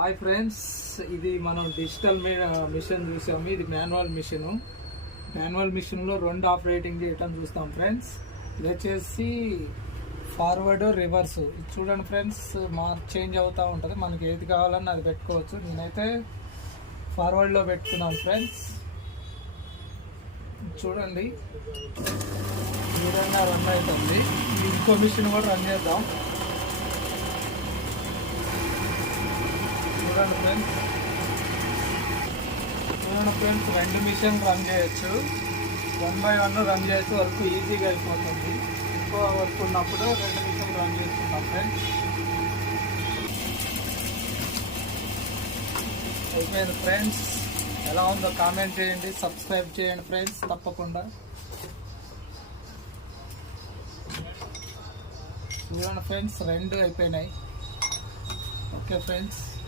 Hi friends, ఇది మనం digital machine చూసాము. ఇది మాన్యువల్ మిషన్లో రెండు ఆపరేటింగ్ చేయటం చూస్తాం ఫ్రెండ్స్. ఇది వచ్చేసి ఫార్వర్డ్ రివర్స్. ఇది చూడండి ఫ్రెండ్స్, చేంజ్ అవుతూ ఉంటుంది. మనకి ఏది కావాలన్నా అది పెట్టుకోవచ్చు. నేనైతే ఫార్వర్డ్లో పెట్టుకున్నాను ఫ్రెండ్స్. చూడండి, ఈ విధంగా రన్ అవుతుంది. ఇంకో మిషన్ కూడా రన్ చేద్దాం. చూడండి ఫ్రెండ్స్, రెండు మిషన్ రన్ చేయొచ్చు. 1 by 1 రన్ చేయొచ్చు. వర్క్ ఈజీగా అయిపోతుంది. ఎక్కువ వర్క్ ఉన్నప్పుడు రెండు మిషన్ రన్ చేసుకుంటాం ఫ్రెండ్స్. అయిపోయింది ఫ్రెండ్స్. ఎలా ఉందో కామెంట్ చేయండి, సబ్స్క్రైబ్ చేయండి ఫ్రెండ్స్ తప్పకుండా. చూడండి ఫ్రెండ్స్, రెండు అయిపోయినాయి. Okay friends.